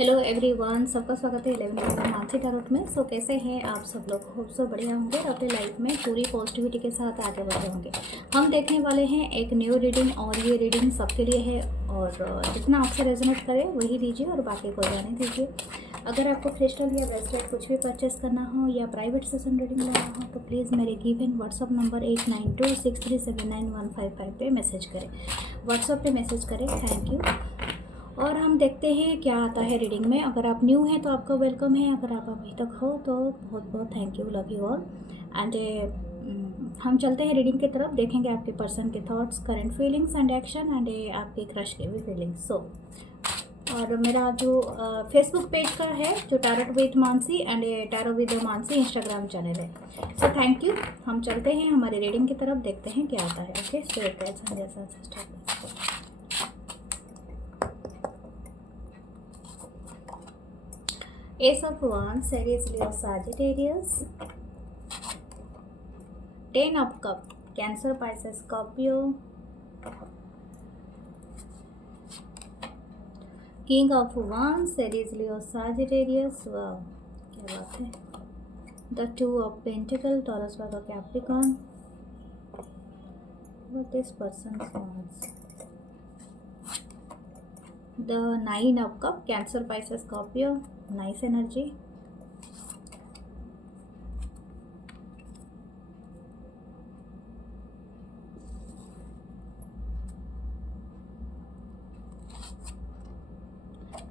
Hello everyone, सबका स्वागत है 11 नंबर मानसी टैरोट में। सो कैसे हैं आप सब लोग? होप सो बढ़िया होंगे और अपनी लाइफ में पूरी पॉजिटिविटी के साथ आगे बढ़ रहे होंगे। हम देखने वाले हैं एक न्यू रीडिंग और ये रीडिंग सबके लिए है और जितना आपसे रेजोनेट करे वही दीजिए और बाकी को जाने दीजिए। अगर आपको क्रिस्टल या ब्रेसलेट कुछ भी परचेस करना हो या प्राइवेट सेशन रीडिंग लेना हो तो प्लीज़ मेरे गिवन व्हाट्सअप नंबर 8926379155 पे मैसेज करें, व्हाट्सअप पे मैसेज करें। Thank you. और हम देखते हैं क्या आता है रीडिंग में। अगर आप न्यू हैं तो आपका वेलकम है, अगर आप अभी तक हो तो बहुत बहुत thank you, love you all. And हम चलते हैं रीडिंग की तरफ, देखेंगे आपके पर्सन के thoughts, current feelings and action and आपके क्रश के भी फीलिंग्स। सो और मेरा जो फेसबुक पेज का है जो tarot with Mansi and tarot with Mansi Instagram channel है। So thank you. हम चलते हैं हमारी रीडिंग की तरफ, देखते हैं क्या आता है। ओके, स्पिरिट गाइड्स जैसा start. Ace of Wands, Aries, Leo, Sagittarius. 10 of Cups, Cancer, Pisces, Scorpio. King of Wands, Aries, Leo, Sagittarius. Wow, क्या बात है। The Two of Pentacles, Taurus, Virgo, Capricorn. What this person wants. The Nine of Cups, Cancer, Pisces, Scorpio. Nice energy.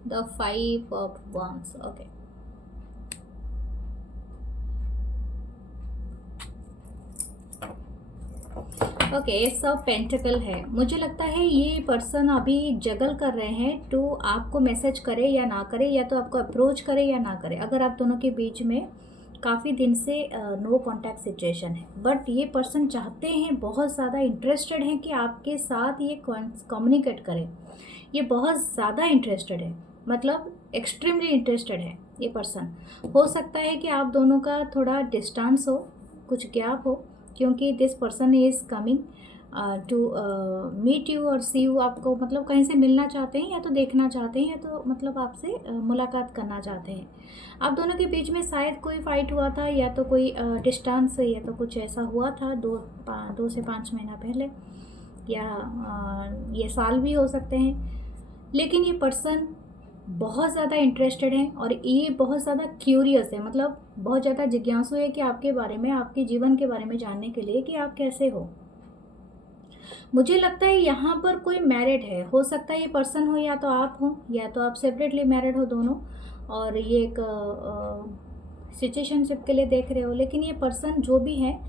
The Five of Wands. Okay. Okay, सब pentacle है। मुझे लगता है ये person अभी जगल कर रहे हैं तो आपको मैसेज करे या ना करे, या तो आपको अप्रोच करे या ना करे। अगर आप दोनों के बीच में काफ़ी दिन से नो कांटेक्ट सिचुएशन है, बट ये पर्सन चाहते हैं, बहुत ज़्यादा इंटरेस्टेड हैं कि आपके साथ ये कम्युनिकेट करें। ये बहुत ज़्यादा इंटरेस्टेड है, मतलब एक्सट्रीमली इंटरेस्टेड है ये पर्सन। हो सकता है कि आप दोनों का थोड़ा डिस्टेंस हो, कुछ गैप हो, क्योंकि this person is coming to meet you और सी यू। आपको मतलब कहीं से मिलना चाहते हैं, या तो देखना चाहते हैं, या तो मतलब आपसे मुलाकात करना चाहते हैं। आप दोनों के बीच में शायद कोई फाइट हुआ था, या तो कोई डिस्टेंस, या तो कुछ ऐसा हुआ था 2 से 5 महीना पहले, या ये साल भी हो सकते हैं। लेकिन ये पर्सन बहुत ज़्यादा इंटरेस्टेड है और ये बहुत ज़्यादा क्यूरियस है, मतलब बहुत ज़्यादा जिज्ञासु है कि आपके बारे में, आपके जीवन के बारे में जानने के लिए कि आप कैसे हो। मुझे लगता है यहाँ पर कोई मैरिड है, हो सकता है ये पर्सन हो, या तो आप हो, या तो आप सेपरेटली मैरिड हो दोनों, और ये एक सिचुएशनशिप के लिए देख रहे हो। लेकिन ये पर्सन जो भी है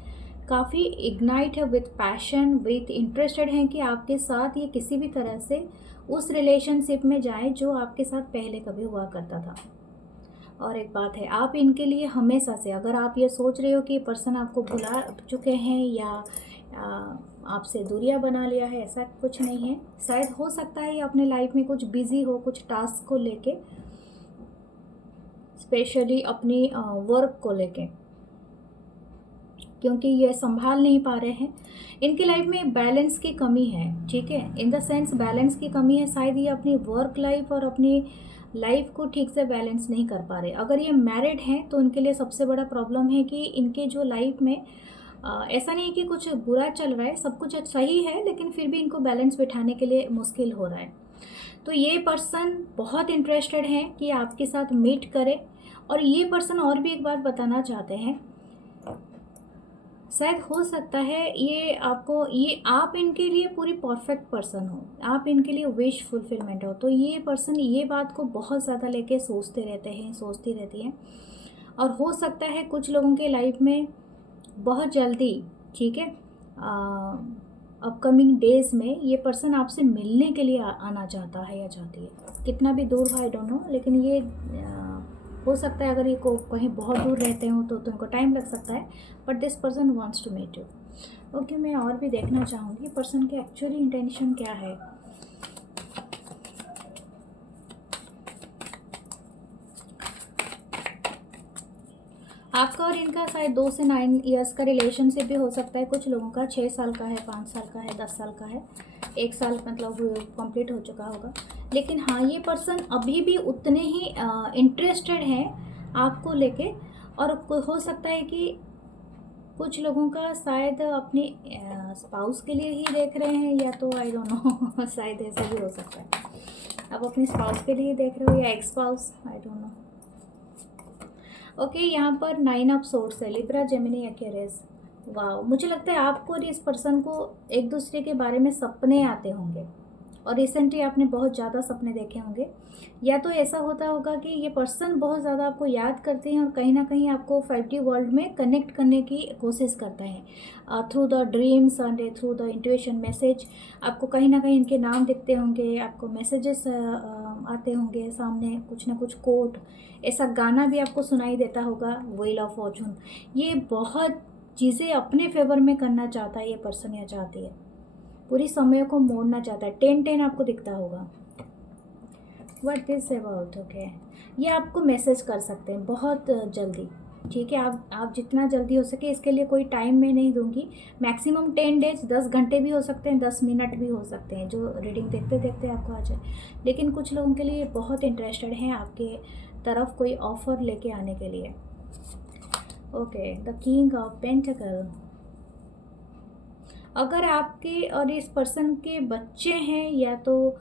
काफ़ी इग्नाइट है विथ पैशन, विथ इंटरेस्टेड हैं कि आपके साथ ये किसी भी तरह से उस रिलेशनशिप में जाए जो आपके साथ पहले कभी हुआ करता था। और एक बात है, आप इनके लिए हमेशा से, अगर आप ये सोच रहे हो कि ये पर्सन आपको भुला चुके हैं या आपसे दूरियां बना लिया है, ऐसा कुछ नहीं है। शायद हो सकता है ये अपने लाइफ में कुछ बिजी हो, कुछ टास्क को लेके, स्पेशली अपनी वर्क को लेके, क्योंकि ये संभाल नहीं पा रहे हैं। इनकी लाइफ में बैलेंस की कमी है, ठीक है, इन द सेंस बैलेंस की कमी है। शायद ये अपनी वर्क लाइफ और अपनी लाइफ को ठीक से बैलेंस नहीं कर पा रहे। अगर ये मैरिड हैं तो उनके लिए सबसे बड़ा प्रॉब्लम है कि इनके जो लाइफ में ऐसा नहीं है कि कुछ बुरा चल रहा है, सब कुछ सही है, लेकिन फिर भी इनको बैलेंस बिठाने के लिए मुश्किल हो रहा है। तो ये पर्सन बहुत इंटरेस्टेड हैं कि आपके साथ मीट करें। और ये पर्सन और भी एक बात बताना चाहते हैं, शायद हो सकता है ये आपको, ये आप इनके लिए पूरी परफेक्ट पर्सन हो, आप इनके लिए विश फुलफिलमेंट हो। तो ये पर्सन ये बात को बहुत ज़्यादा लेके सोचते रहते हैं, सोचती रहती हैं। और हो सकता है कुछ लोगों के लाइफ में बहुत जल्दी, ठीक है, अपकमिंग डेज में ये पर्सन आपसे मिलने के लिए आना चाहता है या चाहती है। कितना भी दूर हो आई डोंट नो, लेकिन ये हो सकता है अगर ये को कहीं बहुत दूर रहते हो तो उनको टाइम लग सकता है, but this person wants to meet you. Okay, मैं और भी देखना चाहूँगी पर्सन के एक्चुअली इंटेंशन क्या है। आपका और इनका शायद 2 से 9 ईयर्स का रिलेशनशिप भी हो सकता है। कुछ लोगों का 6 साल का है, 5 साल का है, 10 साल का है, 1 साल मतलब कंप्लीट हो चुका होगा। लेकिन हाँ, ये पर्सन अभी भी उतने ही इंटरेस्टेड हैं आपको लेके। और हो सकता है कि कुछ लोगों का शायद अपने स्पाउस के लिए ही देख रहे हैं, या तो आई डोंट नो शायद ऐसा भी हो सकता है आप अपने स्पाउस के लिए देख रहे हो, या x spouse, I don't know. Okay, यहाँ पर 9 ऑफ सोर्ड्स है, लिब्रा, जेमिनी, एक्वेरियस। वाह, मुझे लगता है आपको और इस पर्सन को एक दूसरे के बारे में सपने आते होंगे, और रिसेंटली आपने बहुत ज़्यादा सपने देखे होंगे। या तो ऐसा होता होगा कि ये पर्सन बहुत ज़्यादा आपको याद करते हैं और कहीं ना कहीं आपको 5D वर्ल्ड में कनेक्ट करने की कोशिश करते हैं through the dreams and through the intuition message. आपको कहीं ना कहीं इनके नाम दिखते होंगे, आपको मैसेजेस आते होंगे सामने, कुछ ना कुछ कोट, ऐसा गाना भी आपको सुनाई देता होगा, व्हील ऑफ फॉर्चून। ये बहुत चीज़ें अपने फेवर में करना चाहता है ये पर्सन, या चाहती है, पूरी समय को मोड़ना चाहता है। 10-10 आपको दिखता होगा। व्हाट दिस अबाउट, ओके, ये आपको मैसेज कर सकते हैं बहुत जल्दी, ठीक है। आप जितना जल्दी हो सके, इसके लिए कोई टाइम मैं नहीं दूंगी। मैक्सिमम 10 डेज, 10 घंटे भी हो सकते हैं, 10 मिनट भी हो सकते हैं, जो रीडिंग देखते देखते आपको आ जाए। लेकिन कुछ लोगों के लिए बहुत इंटरेस्टेड हैं आपके तरफ कोई ऑफ़र लेके आने के लिए। Okay, the king of pentacle. अगर आपके और इस पर्सन के बच्चे हैं, या तो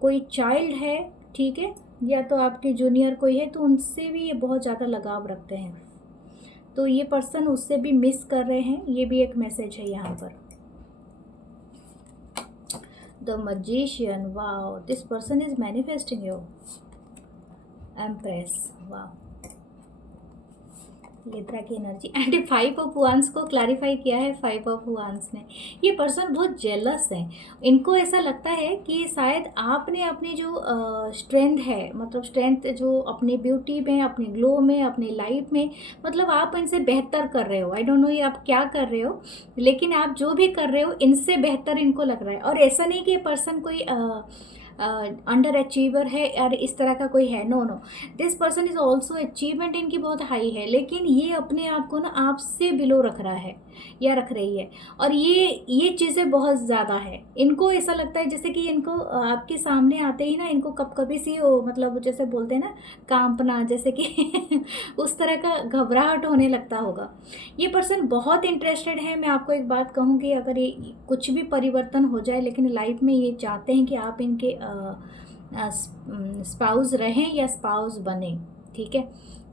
कोई चाइल्ड है, ठीक है, या तो आपके जूनियर कोई है, तो उनसे भी ये बहुत ज़्यादा लगाव रखते हैं, तो ये पर्सन उससे भी मिस कर रहे हैं, ये भी एक मैसेज है यहाँ पर। The magician, wow, this person is manifesting you. Empress, wow, Libra की एनर्जी एंड 5 ऑफ वांस को क्लैरिफाई किया है 5 ऑफ वांस ने। ये पर्सन बहुत जेलस है, इनको ऐसा लगता है कि शायद आपने अपनी जो स्ट्रेंथ है, मतलब स्ट्रेंथ जो अपनी ब्यूटी में, अपनी ग्लो में, अपनी लाइफ में, मतलब आप इनसे बेहतर कर रहे हो। आई डोंट नो ये आप क्या कर रहे हो, लेकिन आप जो भी कर रहे हो इनसे बेहतर इनको लग रहा है। और ऐसा नहीं कि ये पर्सन कोई अंडर अचीवर है और इस तरह का कोई है, no no, this person is also achievement इनकी बहुत हाई है, लेकिन ये अपने आप को ना आपसे बिलो रख रहा है या रख रही है। और ये चीज़ें बहुत ज़्यादा है, इनको ऐसा लगता है जैसे कि इनको आपके सामने आते ही ना इनको कब कभी सी हो, मतलब जैसे बोलते हैं ना कांपना, जैसे कि उस तरह का घबराहट होने लगता होगा। ये पर्सन बहुत इंटरेस्टेड है। मैं आपको एक बात कहूँगी, अगर ये कुछ भी परिवर्तन हो जाए, लेकिन लाइफ में ये चाहते हैं कि आप इनके स्पाउस रहें या स्पाउस बने, ठीक है।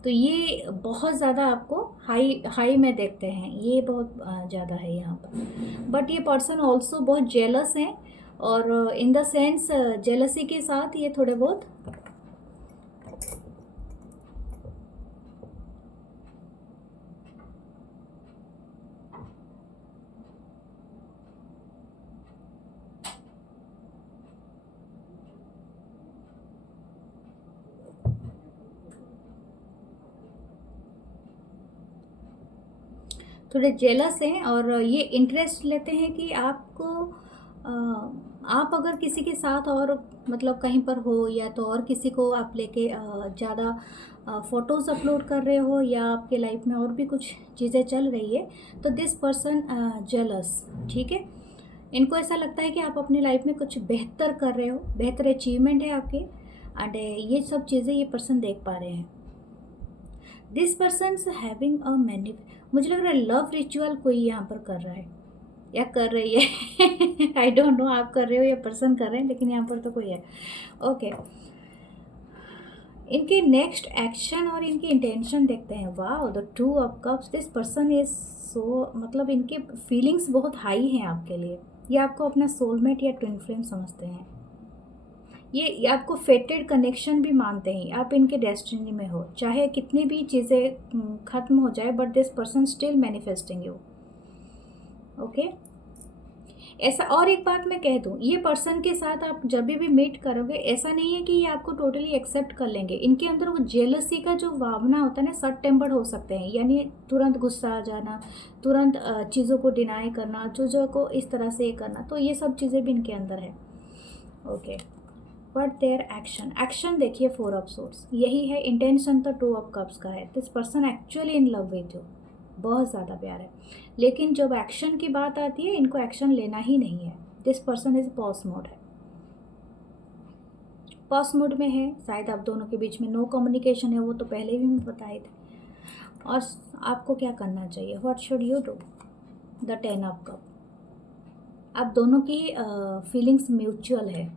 तो ये बहुत ज़्यादा आपको हाई में देखते हैं, ये बहुत ज़्यादा है यहाँ पर। बट ये पर्सन ऑल्सो बहुत जेलस हैं, और इन द सेंस जेलसी के साथ ये थोड़े बहुत थोड़े जेलस हैं, और ये इंटरेस्ट लेते हैं कि आपको आप अगर किसी के साथ और मतलब कहीं पर हो, या तो और किसी को आप लेके ज़्यादा फ़ोटोज़ अपलोड कर रहे हो, या आपके लाइफ में और भी कुछ चीज़ें चल रही है, तो दिस पर्सन जेलस, ठीक है। इनको ऐसा लगता है कि आप अपनी लाइफ में कुछ बेहतर कर रहे हो, बेहतर अचीवमेंट है आपके, एंड ये सब चीज़ें ये पर्सन देख पा रहे हैं। This person having a many, मुझे लग रहा है लव रिचुअल कोई यहाँ पर कर रहा है या कर रही है आई डोंट नो आप कर रहे हो या पर्सन कर रहे हैं, लेकिन यहाँ पर तो कोई है। ओके, इनके नेक्स्ट एक्शन और इनकी इंटेंशन देखते हैं। वाह, the 2 of cups, this person is so, मतलब इनके फीलिंग्स बहुत हाई हैं आपके लिए। ये आपको अपना सोलमेट या ट्विन फ्लेम समझते हैं। ये आपको फेटेड कनेक्शन भी मानते हैं, आप इनके डेस्टिनी में हो, चाहे कितनी भी चीज़ें ख़त्म हो जाए, but this person still manifesting you. Okay, ऐसा। और एक बात मैं कह दूँ, ये पर्सन के साथ आप जब भी मीट करोगे, ऐसा नहीं है कि ये आपको टोटली एक्सेप्ट कर लेंगे। इनके अंदर वो जेलसी का जो भावना होता है ना, शॉर्ट टेम्पर्ड हो सकते हैं, यानी तुरंत गुस्सा आ जाना, तुरंत चीज़ों को डिनाई करना, चीज़ों को इस तरह से करना, तो ये सब चीज़ें भी इनके अंदर है। ओके, बट देयर एक्शन देखिए 4 ऑफ सोर्ड्स, यही है इंटेंशन तो 2 ऑफ कप्स का है। This person actually in love with you, बहुत ज़्यादा प्यार है, लेकिन जब एक्शन की बात आती है, इनको एक्शन लेना ही नहीं है। This person is pause mode है। पॉज मोड में है, शायद आप दोनों के बीच में नो कम्युनिकेशन है, वो तो पहले भी मैं बताए थे। और आपको क्या करना चाहिए, what should you do, the 10 of cup. आप दोनों की फीलिंग्स म्यूचुअल है,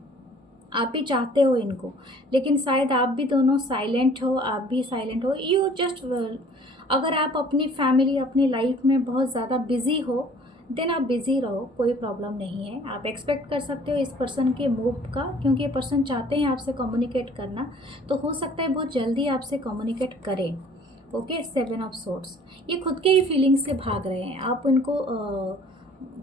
आप भी चाहते हो इनको, लेकिन शायद आप भी दोनों साइलेंट हो, आप भी साइलेंट हो, यू जस्ट, अगर आप अपनी फैमिली अपनी लाइफ में बहुत ज़्यादा बिजी हो देन आप बिज़ी रहो, कोई प्रॉब्लम नहीं है। आप एक्सपेक्ट कर सकते हो इस पर्सन के मूव का, क्योंकि ये पर्सन चाहते हैं आपसे कम्युनिकेट करना, तो हो सकता है बहुत जल्दी आपसे कम्युनिकेट करें। ओके, 7 ऑफ सोर्ट्स, ये खुद के ही फीलिंग्स से भाग रहे हैं, आप उनको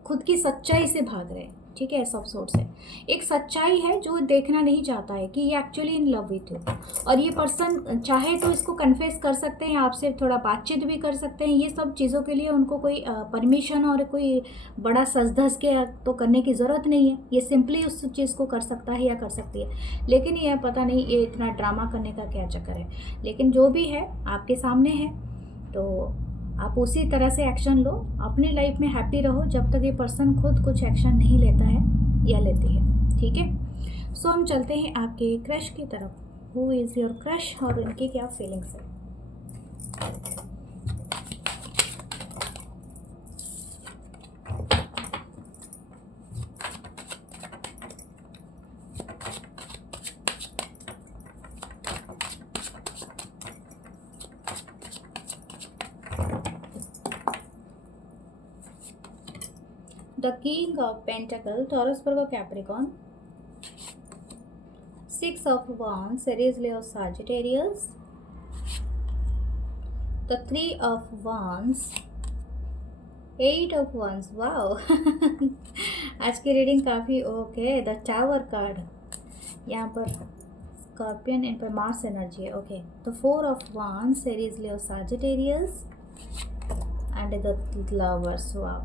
खुद की सच्चाई से भाग रहे हैं, ठीक है। एस ऑफ सोर्ट्स है, एक सच्चाई है जो देखना नहीं चाहता है कि ये actually in love with you, और ये पर्सन चाहे तो इसको कन्फेस कर सकते हैं, आपसे थोड़ा बातचीत भी कर सकते हैं। ये सब चीज़ों के लिए उनको कोई परमिशन और कोई बड़ा सज धज के तो करने की ज़रूरत नहीं है, ये सिंपली उस चीज़ को कर सकता है या कर सकती है। लेकिन ये पता नहीं ये इतना ड्रामा करने का क्या चक्कर है, लेकिन जो भी है आपके सामने है, तो आप उसी तरह से एक्शन लो, अपनी लाइफ में हैप्पी रहो जब तक ये पर्सन खुद कुछ एक्शन नहीं लेता है या लेती है, ठीक है। सो हम चलते हैं आपके क्रश की तरफ, हु इज़ योर क्रश और उनकी क्या फीलिंग्स है। The King of Pentacles, Taurus, Virgo, Capricorn. 6 of Wands, Aries, Leo, Sagittarius. The 3 of Wands, 8 of Wands. Wow आज की रीडिंग काफ़ी ओके। द टावर कार्ड, यहाँ पर स्कॉर्पियन इन पर मार्स एनर्जी है, okay. The 4 of Wands, Aries, Leo, Sagittarius and the Lovers. Wow,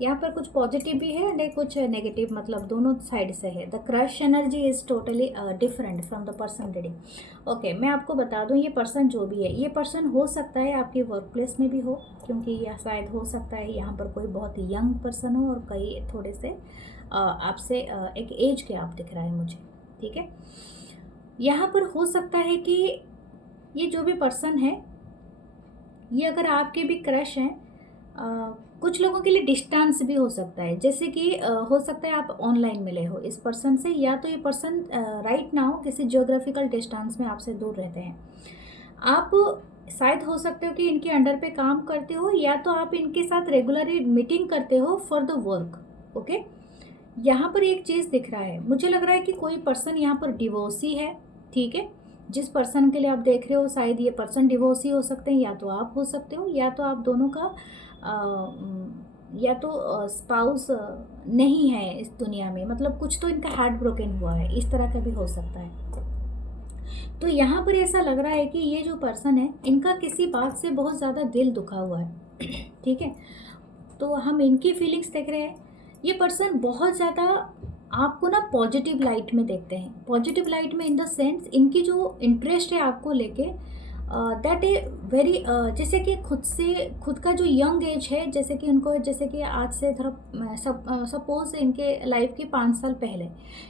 यहाँ पर कुछ पॉजिटिव भी है एंड कुछ नेगेटिव, मतलब दोनों साइड से है। The crush energy is totally different from the person reading. Okay, मैं आपको बता दूँ, ये पर्सन जो भी है, ये पर्सन हो सकता है आपके वर्क प्लेस में भी हो, क्योंकि यह शायद हो सकता है यहाँ पर कोई बहुत ही यंग पर्सन हो और कई थोड़े से आपसे एक एज के आप दिख रहा है मुझे, ठीक है। यहाँ पर हो सकता है कि ये जो भी पर्सन है, ये अगर आपके भी क्रश हैं, कुछ लोगों के लिए डिस्टेंस भी हो सकता है, जैसे कि हो सकता है आप ऑनलाइन मिले हो इस पर्सन से, या तो ये पर्सन राइट नाउ किसी जियोग्राफिकल डिस्टेंस में आपसे दूर रहते हैं। आप शायद हो सकते हो कि इनके अंडर पे काम करते हो, या तो आप इनके साथ रेगुलरली मीटिंग करते हो फॉर द वर्क, ओके। यहाँ पर एक चीज़ दिख रहा है, मुझे लग रहा है कि कोई पर्सन यहाँ पर डिवोर्सी है, ठीक है। जिस पर्सन के लिए आप देख रहे हो, शायद ये पर्सन डिवोर्सी हो सकते हैं, या तो आप हो सकते हो, या तो आप दोनों का या तो स्पाउस नहीं है इस दुनिया में, मतलब कुछ तो इनका हार्ट ब्रोकन हुआ है, इस तरह का भी हो सकता है। तो यहाँ पर ऐसा लग रहा है कि ये जो पर्सन है, इनका किसी बात से बहुत ज़्यादा दिल दुखा हुआ है ठीक है। तो हम इनकी फीलिंग्स देख रहे हैं, ये पर्सन बहुत ज़्यादा आपको ना पॉजिटिव लाइट में देखते हैं, पॉजिटिव लाइट में इन द सेंस इनकी जो इंटरेस्ट है आपको लेके दैट ए वेरी, जैसे कि खुद का जो यंग एज है, जैसे कि उनको, जैसे कि आज से थोड़ा सपोज इनके लाइफ के 5 साल पहले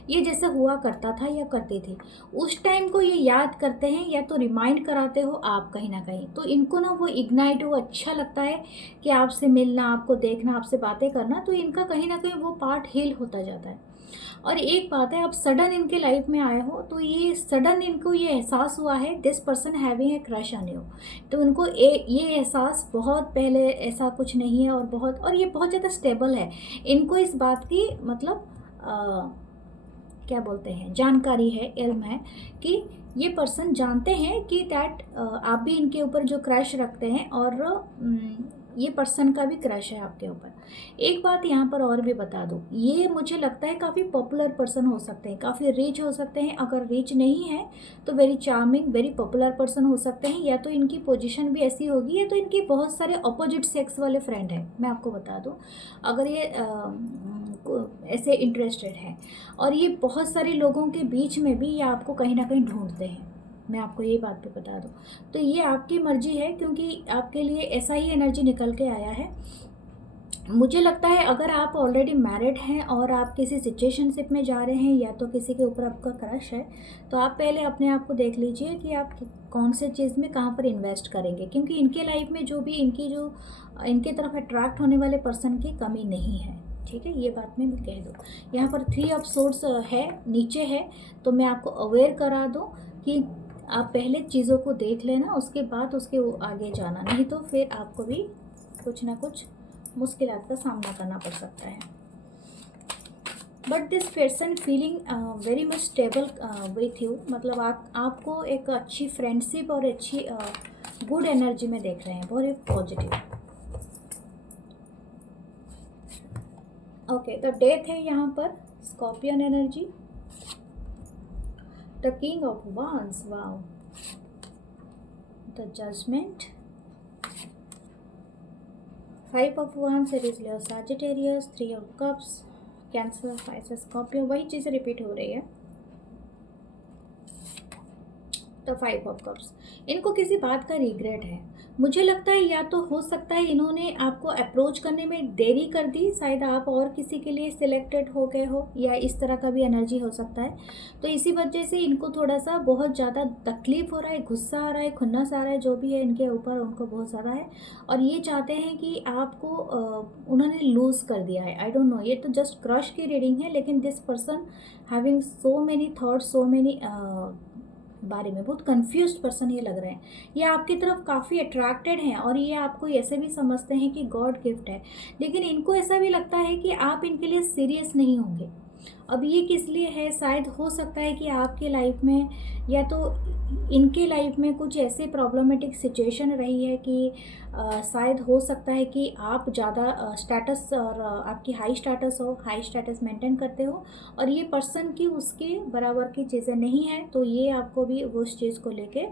ये जैसे हुआ करता था या करती थी, उस टाइम को ये याद करते हैं, या तो रिमाइंड कराते हो आप कहीं ना कहीं, तो इनको ना वो इग्नाइट, वो अच्छा लगता है कि आपसे मिलना, आपको देखना, आपसे बातें करना, तो इनका कहीं ना कहीं वो पार्ट हील होता जाता है। और एक बात है, आप सडन इनके लाइफ में आए हो, तो ये सडन इनको ये एहसास हुआ है this person having a crush on you, तो उनको ये एहसास बहुत पहले ऐसा कुछ नहीं है, और ये बहुत ज़्यादा स्टेबल है, इनको इस बात की मतलब क्या बोलते हैं, जानकारी है, इल्म है कि ये पर्सन जानते हैं कि दैट आप भी इनके ऊपर जो क्रश रखते हैं, और ये पर्सन का भी क्रश है आपके ऊपर। एक बात यहाँ पर और भी बता दूँ, ये मुझे लगता है काफ़ी पॉपुलर पर्सन हो सकते हैं, काफ़ी रिच हो सकते हैं, अगर रिच नहीं है तो very charming, very popular person हो सकते हैं, या तो इनकी पोजीशन भी ऐसी होगी, या तो इनके बहुत सारे अपोजिट सेक्स वाले फ्रेंड हैं। मैं आपको बता दूँ, अगर ये ऐसे इंटरेस्टेड है, और ये बहुत सारे लोगों के बीच में भी ये आपको कहीं ना कहीं ढूंढते हैं, मैं आपको ये बात भी बता दूँ, तो ये आपकी मर्जी है, क्योंकि आपके लिए ऐसा ही एनर्जी निकल के आया है। मुझे लगता है अगर आप ऑलरेडी मैरिड हैं और आप किसी सिचुएशनशिप में जा रहे हैं या तो किसी के ऊपर आपका क्रश है, तो आप पहले अपने आप को देख लीजिए कि आप कौन से चीज़ में कहाँ पर इन्वेस्ट करेंगे, क्योंकि इनके लाइफ में जो भी इनके तरफ अट्रैक्ट होने वाले पर्सन की कमी नहीं है। ठीक है, ये बात मैं कह दूँ। यहाँ पर 3 ऑफ सोर्स है नीचे है, तो मैं आपको अवेयर करा दूँ कि आप पहले चीज़ों को देख लेना, उसके बाद उसके आगे जाना, नहीं तो फिर आपको भी कुछ ना कुछ मुश्किलात का सामना करना पड़ सकता है। But this person feeling very much stable with you, मतलब आपको एक अच्छी फ्रेंडशिप और अच्छी गुड एनर्जी में देख रहे हैं, बहुत पॉजिटिव। ओके, तो डेथ है यहाँ पर, scorpion energy, the king of wands, wow, the judgment, 5 of wands, Aries, Leo, Sagittarius, 3 of cups, Cancer, Pisces, Scorpio, वही चीज़ें रिपीट हो रही है। द 5 ऑफ कप्स, इनको किसी बात का रिग्रेट है। मुझे लगता है या तो हो सकता है इन्होंने आपको अप्रोच करने में देरी कर दी, शायद आप और किसी के लिए सिलेक्टेड हो गए हो, या इस तरह का भी एनर्जी हो सकता है। तो इसी वजह से इनको थोड़ा सा बहुत ज़्यादा तकलीफ़ हो रहा है, गुस्सा आ रहा है, खुन्नस आ रहा है, जो भी है इनके ऊपर उनको बहुत ज़्यादा है, और ये चाहते हैं कि आपको उन्होंने लूज़ कर दिया है। आई डोंट नो, ये तो जस्ट क्रश की रीडिंग है, लेकिन this person having so many thoughts, so many बारे में बहुत कंफ्यूज पर्सन ये लग रहे हैं। ये आपकी तरफ काफ़ी अट्रैक्टेड हैं और ये आपको ऐसे भी समझते हैं कि गॉड गिफ्ट है, लेकिन इनको ऐसा भी लगता है कि आप इनके लिए सीरियस नहीं होंगे। अब ये किस लिए है, शायद हो सकता है कि आपके लाइफ में या तो इनके लाइफ में कुछ ऐसे प्रॉब्लमेटिक सिचुएशन रही है कि शायद हो सकता है कि आप ज़्यादा स्टेटस और आपकी हाई स्टेटस मेंटेन करते हो, और ये पर्सन की उसके बराबर की चीज़ें नहीं है, तो ये आपको भी उस चीज़ को लेके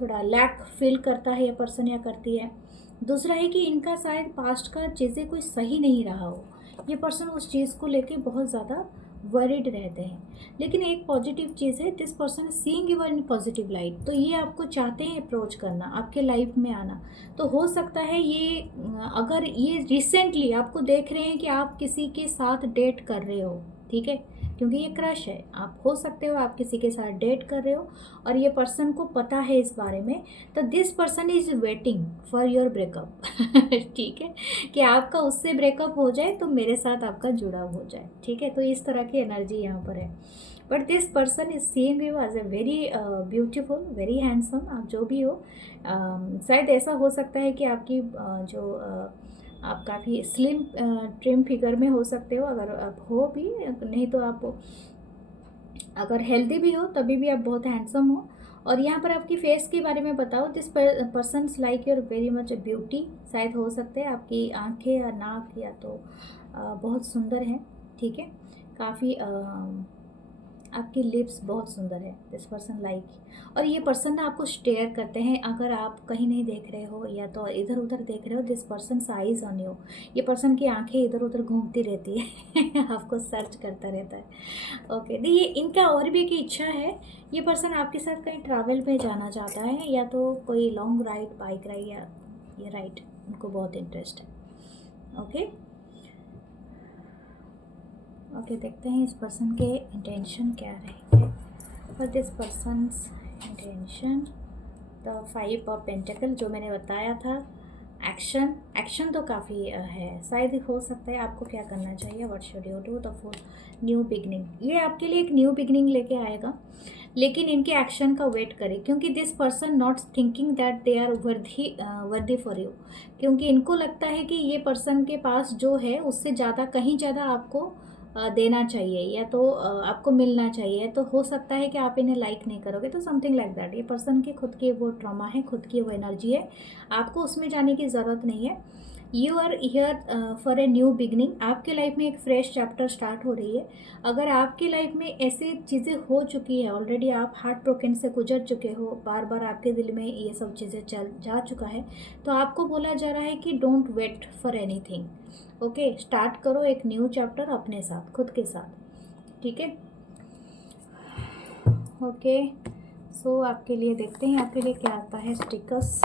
थोड़ा लैक फील करता है ये पर्सन या करती है। दूसरा है कि इनका शायद पास्ट का चीज़ें कोई सही नहीं रहा हो, ये पर्सन उस चीज़ को लेके बहुत ज़्यादा वरीड रहते हैं। लेकिन एक पॉजिटिव चीज़ है, this person seeing you in positive light, तो ये आपको चाहते हैं अप्रोच करना, आपके लाइफ में आना। तो हो सकता है ये अगर ये रिसेंटली आपको देख रहे हैं कि आप किसी के साथ डेट कर रहे हो, ठीक है, क्योंकि ये क्रश है, आप हो सकते हो आप किसी के साथ डेट कर रहे हो और ये पर्सन को पता है इस बारे में, तो this person is waiting for your breakup. ठीक है, कि आपका उससे ब्रेकअप हो जाए तो मेरे साथ आपका जुड़ाव हो जाए। ठीक है, तो इस तरह की एनर्जी यहाँ पर है। But this person is seeing you as a very beautiful, very handsome, आप जो भी हो। शायद ऐसा हो सकता है कि आपकी आप काफ़ी स्लिम ट्रिम फिगर में हो सकते हो, अगर आप हो भी, नहीं तो आप अगर हेल्दी भी हो तभी भी आप बहुत हैंडसम हो। और यहाँ पर आपकी फेस के बारे में बताओ, this persons like your very much beauty, शायद हो सकते हैं आपकी आंखें या नाक या तो बहुत सुंदर हैं। ठीक है, काफ़ी आपकी लिप्स बहुत सुंदर है, दिस पर्सन लाइक। और ये पर्सन ना आपको स्टेयर करते हैं, अगर आप कहीं नहीं देख रहे हो या तो इधर उधर देख रहे हो, this person eyes on you, ये पर्सन की आंखें इधर उधर घूमती रहती है आपको सर्च करता रहता है। ओके, तो ये इनका और भी एक इच्छा है, ये पर्सन आपके साथ कहीं ट्रैवल पे जाना चाहता है, या तो कोई लॉन्ग राइड, बाइक राइड या ये राइड, उनको बहुत इंटरेस्ट है। ओके ओके, देखते हैं इस पर्सन के इंटेंशन क्या रहेंगे। For this persons intention, the 5 of pentacle, जो मैंने बताया था, एक्शन तो काफ़ी है, शायद हो सकता है आपको क्या करना चाहिए, what should you do, the 4 new beginning, ये आपके लिए एक न्यू बिगनिंग लेके आएगा, लेकिन इनके एक्शन का वेट करें, क्योंकि this person not thinking that they are worthy for you, क्योंकि इनको लगता है कि ये पर्सन के पास जो है उससे ज़्यादा, कहीं ज़्यादा आपको देना चाहिए, या तो आपको मिलना चाहिए, तो हो सकता है कि आप इन्हें लाइक नहीं करोगे, तो समथिंग लाइक दैट। ये पर्सन की खुद की वो ट्रॉमा है, खुद की वो एनर्जी है, आपको उसमें जाने की ज़रूरत नहीं है। You are here for a new beginning, आपके लाइफ में एक फ्रेश चैप्टर स्टार्ट हो रही है। अगर आपके लाइफ में ऐसी चीज़ें हो चुकी है ऑलरेडी, आप हार्ट ब्रोकन से गुजर चुके हो, बार बार आपके दिल में ये सब चीज़ें चल जा चुका है, तो आपको बोला जा रहा है कि don't wait for anything. Okay, start करो एक न्यू चैप्टर अपने साथ, खुद के साथ। ठीक है, ओके, सो आपके लिए देखते हैं आपके लिए क्या आता है स्टिकर्स।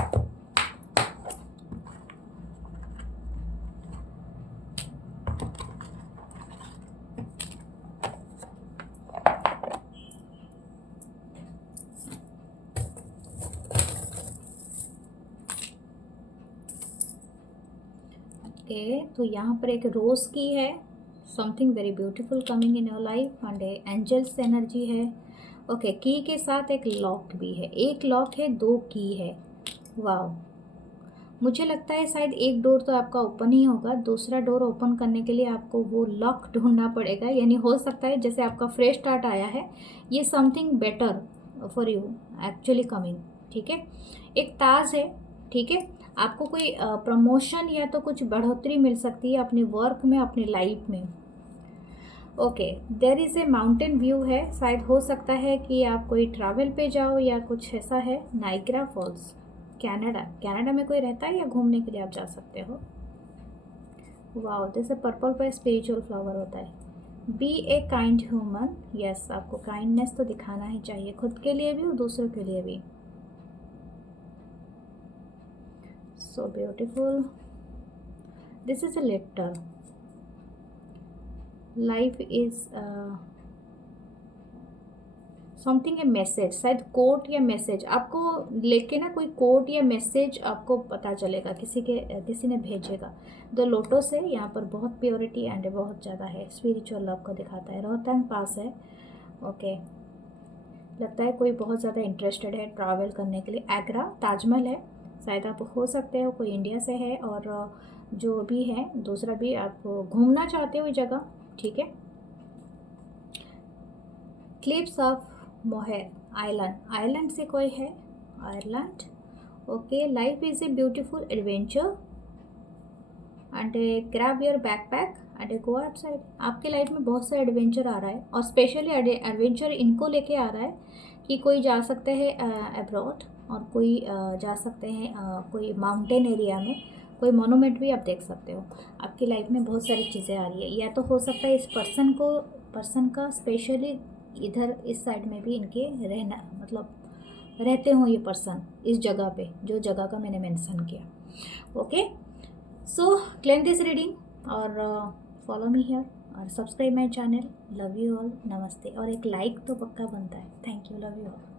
ओके, तो यहाँ पर एक रोज़ की है, something very beautiful coming in your life and angels energy है। ओके, की के साथ एक लॉक भी है, एक लॉक है, 2 की है। वाओ, मुझे लगता है शायद एक डोर तो आपका ओपन ही होगा, दूसरा डोर ओपन करने के लिए आपको वो लॉक ढूंढना पड़ेगा। यानी हो सकता है जैसे आपका फ्रेश स्टार्ट आया है, ये something better for you actually coming. ठीक है, एक ताज है। ठीक है, आपको कोई प्रमोशन या तो कुछ बढ़ोतरी मिल सकती है अपने वर्क में, अपनी लाइफ में। Okay, there is a mountain view है, शायद हो सकता है कि आप कोई ट्रैवल पे जाओ या कुछ ऐसा है। नाइग्रा फॉल्स, कनाडा, कनाडा में कोई रहता है या घूमने के लिए आप जा सकते हो। वाओ, जैसे पर्पल पे स्पिरिचुअल फ्लावर होता है। Be a kind human, yes, आपको काइंडनेस तो दिखाना ही चाहिए, खुद के लिए भी और दूसरों के लिए भी। So beautiful, this is a letter, life is something a message, शायद कोट या मैसेज आपको लेके ना, कोई कोट या मैसेज आपको पता चलेगा, किसी ने भेजेगा। 2 लोटस है यहाँ पर, बहुत प्योरिटी एंड बहुत ज़्यादा है, स्पिरिचुअल लव को दिखाता है। रोहतांग पास है। ओके, लगता है कोई बहुत ज़्यादा इंटरेस्टेड है ट्रैवल करने के लिए। आगरा, ताजमहल है, शायद आप हो सकते हो कोई इंडिया से है, और जो भी है दूसरा भी आप घूमना चाहते हो जगह। ठीक है, clips of mohair island, island से कोई है, Ireland. Okay, life is a beautiful adventure and grab your backpack and go outside. आपके लाइफ में बहुत सा एडवेंचर आ रहा है, और स्पेशली एडवेंचर इनको लेके आ रहा है कि कोई जा सकते हैं अब्रॉड, और कोई जा सकते हैं कोई माउंटेन एरिया में, कोई मोनूमेंट भी आप देख सकते हो। आपकी लाइफ में बहुत सारी चीज़ें आ रही है, या तो हो सकता है इस पर्सन का स्पेशली इधर इस साइड में भी इनके रहना, मतलब रहते हो ये पर्सन इस जगह पे, जो जगह का मैंने मेंशन किया। Okay, so claim this reading और फॉलो मी हियर और subscribe my channel. Love you all, नमस्ते, और एक लाइक तो पक्का बनता है। Thank you, love you all.